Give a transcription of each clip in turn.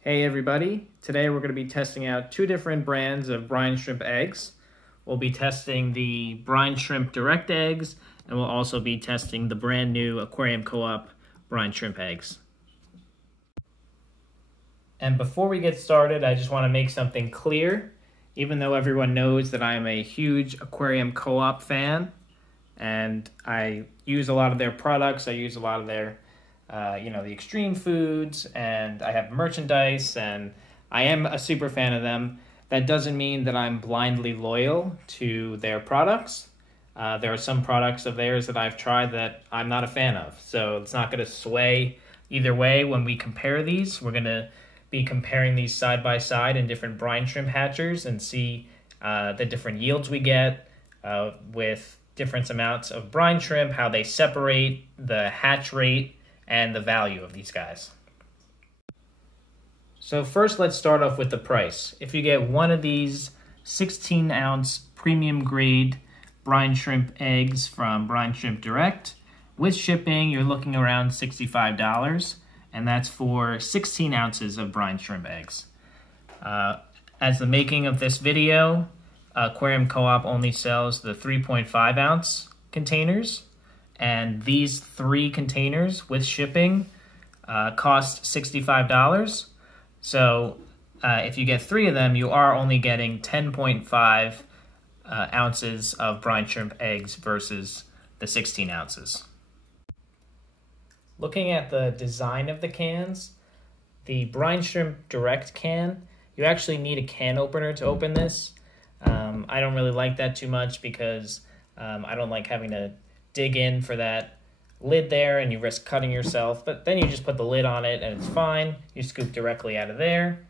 Hey everybody, today we're going to be testing out two different brands of brine shrimp eggs. We'll be testing the brine shrimp direct eggs, and we'll also be testing the brand new Aquarium Co-op brine shrimp eggs. And before we get started, I just want to make something clear. Even though everyone knows that I'm a huge Aquarium Co-op fan, and I use a lot of their products, I use a lot of their the extreme foods, and I have merchandise, and I am a super fan of them. That doesn't mean that I'm blindly loyal to their products. There are some products of theirs that I've tried that I'm not a fan of. So it's not going to sway either way when we compare these. We're going to be comparing these side by side in different brine shrimp hatchers and see the different yields we get with different amounts of brine shrimp, how they separate, the hatch rate, and the value of these guys. So first, let's start off with the price. If you get one of these 16-ounce premium grade brine shrimp eggs from Brine Shrimp Direct, with shipping, you're looking around $65, and that's for 16 ounces of brine shrimp eggs. As the making of this video, Aquarium Co-op only sells the 3.5 ounce containers, and these 3 containers with shipping cost $65. So if you get 3 of them, you are only getting 10.5 ounces of brine shrimp eggs versus the 16 ounces. Looking at the design of the cans, the Brine Shrimp Direct can, you actually need a can opener to open this. I don't really like that too much because I don't like having to dig in for that lid there, and you risk cutting yourself, but then you just put the lid on it and it's fine. You scoop directly out of there.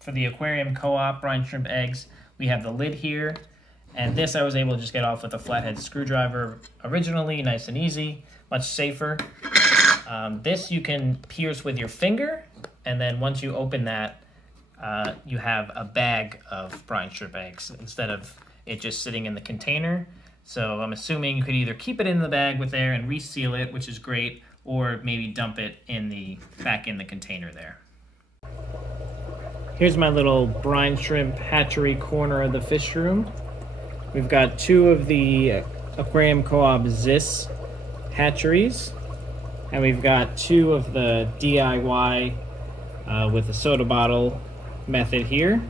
For the Aquarium Co-op brine shrimp eggs, we have the lid here, and this I was able to just get off with a flathead screwdriver originally, nice and easy, much safer. This you can pierce with your finger, and then once you open that, you have a bag of brine shrimp eggs instead of it just sitting in the container. So I'm assuming you could either keep it in the bag with there and reseal it, which is great, or maybe dump it back in the container there. Here's my little brine shrimp hatchery corner of the fish room. We've got 2 of the Aquarium Co-op Zis hatcheries, and we've got 2 of the DIY with a soda bottle method here.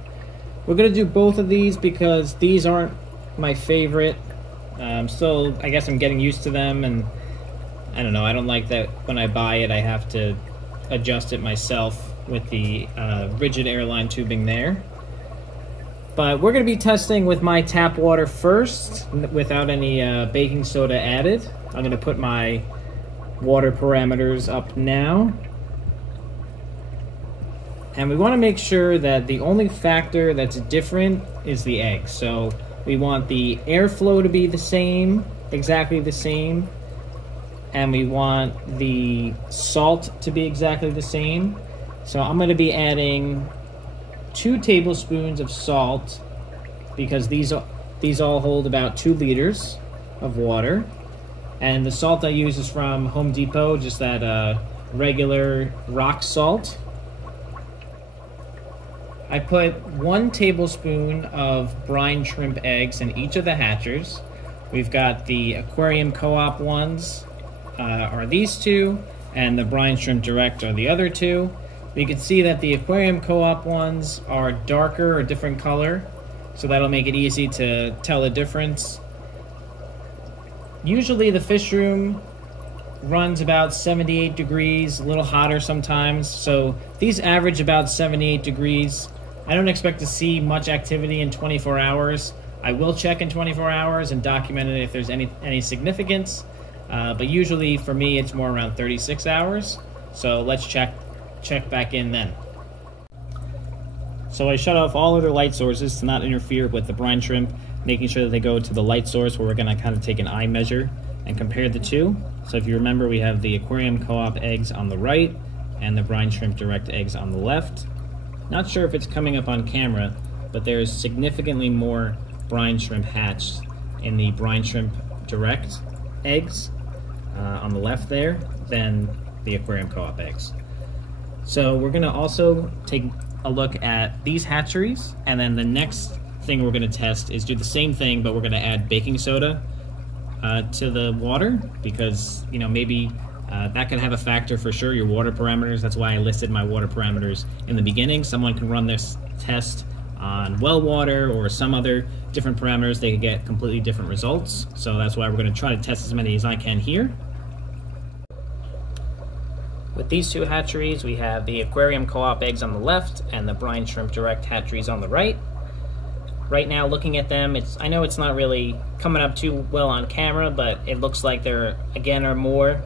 We're gonna do both of these because these aren't my favorite. So I guess I'm getting used to them, and I don't know, I don't like that when I buy it I have to adjust it myself with the rigid airline tubing there. But we're going to be testing with my tap water first without any baking soda added. I'm going to put my water parameters up now. And we want to make sure that the only factor that's different is the egg. So we want the airflow to be the same, exactly the same, and we want the salt to be exactly the same. So I'm going to be adding 2 tablespoons of salt because these all hold about 2 liters of water. And the salt I use is from Home Depot, just that regular rock salt. I put 1 tablespoon of brine shrimp eggs in each of the hatchers. We've got the Aquarium Co-op ones are these 2, and the Brine Shrimp Direct are the other 2. You can see that the Aquarium Co-op ones are darker or different color, so that'll make it easy to tell the difference. Usually the fish room runs about 78 degrees, a little hotter sometimes, so these average about 78 degrees. I don't expect to see much activity in 24 hours. I will check in 24 hours and document it if there's any significance, but usually for me it's more around 36 hours. So let's check back in then. So I shut off all other light sources to not interfere with the brine shrimp, making sure that they go to the light source where we're going to kind of take an eye measure and compare the 2. So if you remember, we have the Aquarium Co-op eggs on the right and the Brine Shrimp Direct eggs on the left. Not sure if it's coming up on camera, but there's significantly more brine shrimp hatched in the Brine Shrimp Direct eggs on the left there than the Aquarium Co-op eggs. So we're gonna also take a look at these hatcheries, and then the next thing we're gonna test is do the same thing, but we're gonna add baking soda to the water, because maybe that can have a factor for sure, your water parameters. That's why I listed my water parameters in the beginning. Someone can run this test on well water or some other different parameters. They could get completely different results. So that's why we're going to try to test as many as I can here. With these two hatcheries, we have the Aquarium Co-op eggs on the left and the Brine Shrimp Direct hatcheries on the right. Right now, looking at them, I know it's not really coming up too well on camera, but it looks like there again are more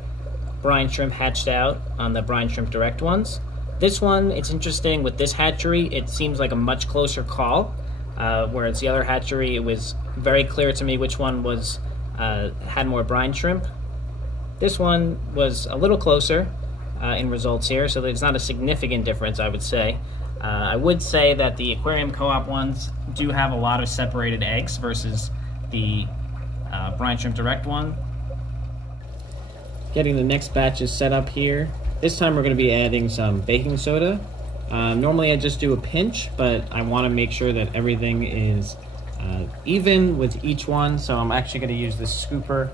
brine shrimp hatched out on the Brine Shrimp Direct ones. This one, it's interesting with this hatchery, it seems like a much closer call, whereas the other hatchery, it was very clear to me which one was had more brine shrimp. This one was a little closer in results here, so there's not a significant difference, I would say. I would say that the Aquarium Co-op ones do have a lot of separated eggs versus the Brine Shrimp Direct one. Getting the next batches set up here. This time we're going to be adding some baking soda. Normally I just do a pinch, but I want to make sure that everything is even with each one, so I'm actually going to use this scooper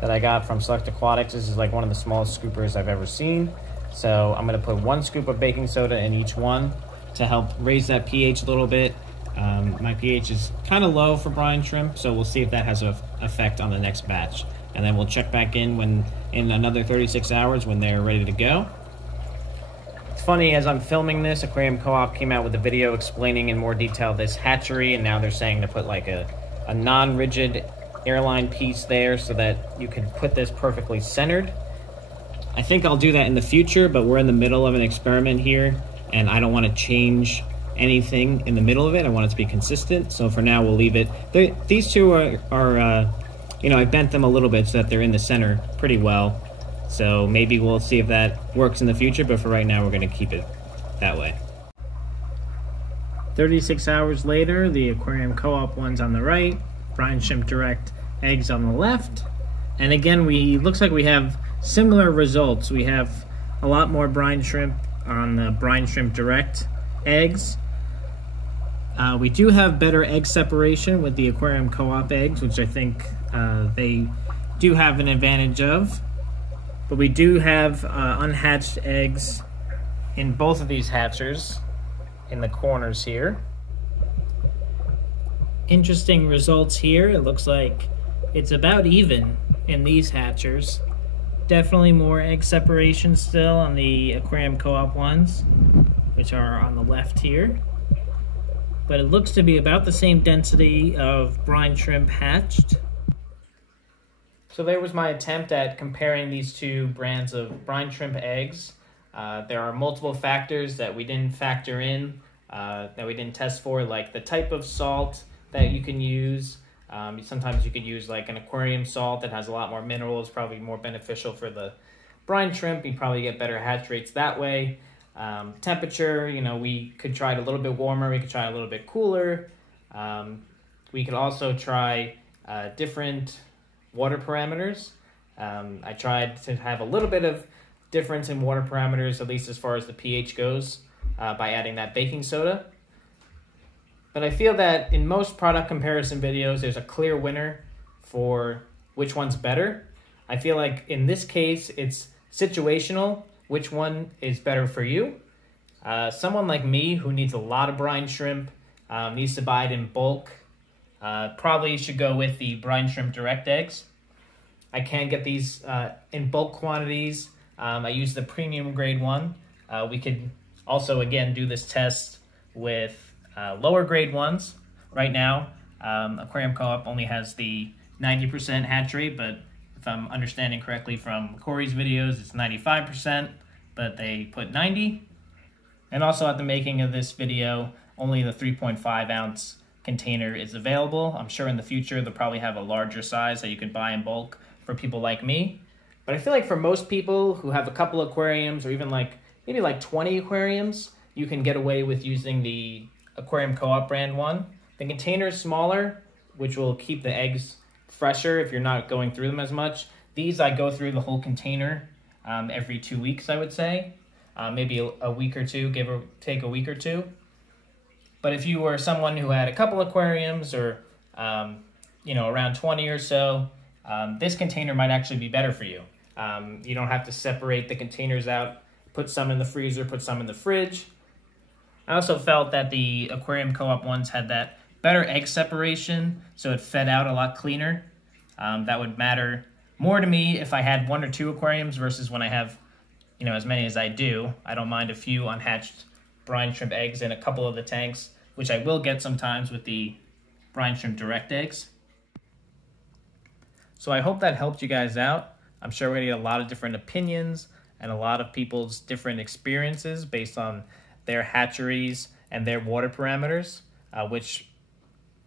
that I got from Select Aquatics. This is like one of the smallest scoopers I've ever seen. So I'm going to put 1 scoop of baking soda in each one to help raise that pH a little bit. My pH is kind of low for brine shrimp, so we'll see if that has an effect on the next batch. And then we'll check back in in another 36 hours when they're ready to go. It's funny, as I'm filming this, Aquarium Co-op came out with a video explaining in more detail this hatchery, and now they're saying to put like a non-rigid airline piece there so that you can put this perfectly centered. I think I'll do that in the future, but we're in the middle of an experiment here, and I don't want to change anything in the middle of it. I want it to be consistent, so for now we'll leave it. These two are I bent them a little bit so that they're in the center pretty well. So maybe we'll see if that works in the future, but for right now we're going to keep it that way. 36 hours later, the Aquarium Co-op one's on the right, Brine Shrimp Direct eggs on the left. And again, looks like we have similar results. We have a lot more brine shrimp on the Brine Shrimp Direct eggs. We do have better egg separation with the Aquarium Co-op eggs, which I think they do have an advantage of. But we do have unhatched eggs in both of these hatchers in the corners here. Interesting results here. It looks like it's about even in these hatchers. Definitely more egg separation still on the Aquarium Co-op ones, which are on the left here. But it looks to be about the same density of brine shrimp hatched. So there was my attempt at comparing these two brands of brine shrimp eggs. There are multiple factors that we didn't factor in, that we didn't test for, like the type of salt that you can use. Sometimes you could use like an aquarium salt that has a lot more minerals, probably more beneficial for the brine shrimp. You probably get better hatch rates that way. Temperature, we could try it a little bit warmer, we could try it a little bit cooler. We could also try different water parameters. I tried to have a little bit of difference in water parameters, at least as far as the pH goes, by adding that baking soda. But I feel that in most product comparison videos, there's a clear winner for which one's better. I feel like in this case, it's situational. Which one is better for you? Someone like me who needs a lot of brine shrimp, needs to buy it in bulk, probably should go with the Brine Shrimp Direct eggs. I can get these in bulk quantities. I use the premium grade one. We could also, again, do this test with lower grade ones. Right now, Aquarium Co-op only has the 90% hatch rate, but if I'm understanding correctly from Corey's videos, it's 95%, but they put 90. And also at the making of this video, only the 3.5 ounce container is available. I'm sure in the future they'll probably have a larger size that you can buy in bulk for people like me. But I feel like for most people who have a couple aquariums or even maybe 20 aquariums, you can get away with using the Aquarium Co-op brand one. The container is smaller, which will keep the eggs fresher if you're not going through them as much. These I go through the whole container every 2 weeks, I would say. maybe a week or two, give or take a week or two. But if you were someone who had a couple aquariums or, around 20 or so, this container might actually be better for you. You don't have to separate the containers out, put some in the freezer, put some in the fridge. I also felt that the Aquarium Co-op ones had that better egg separation, so it fed out a lot cleaner. That would matter more to me if I had 1 or 2 aquariums versus when I have, as many as I do. I don't mind a few unhatched brine shrimp eggs in a couple of the tanks, which I will get sometimes with the brine shrimp direct eggs. So I hope that helped you guys out. I'm sure we're gonna get a lot of different opinions and a lot of people's different experiences based on their hatcheries and their water parameters, which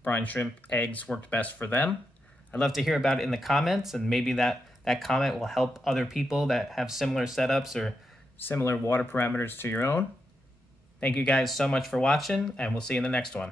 brine shrimp eggs worked best for them. I'd love to hear about it in the comments, and maybe that comment will help other people that have similar setups or similar water parameters to your own. Thank you guys so much for watching, and we'll see you in the next one.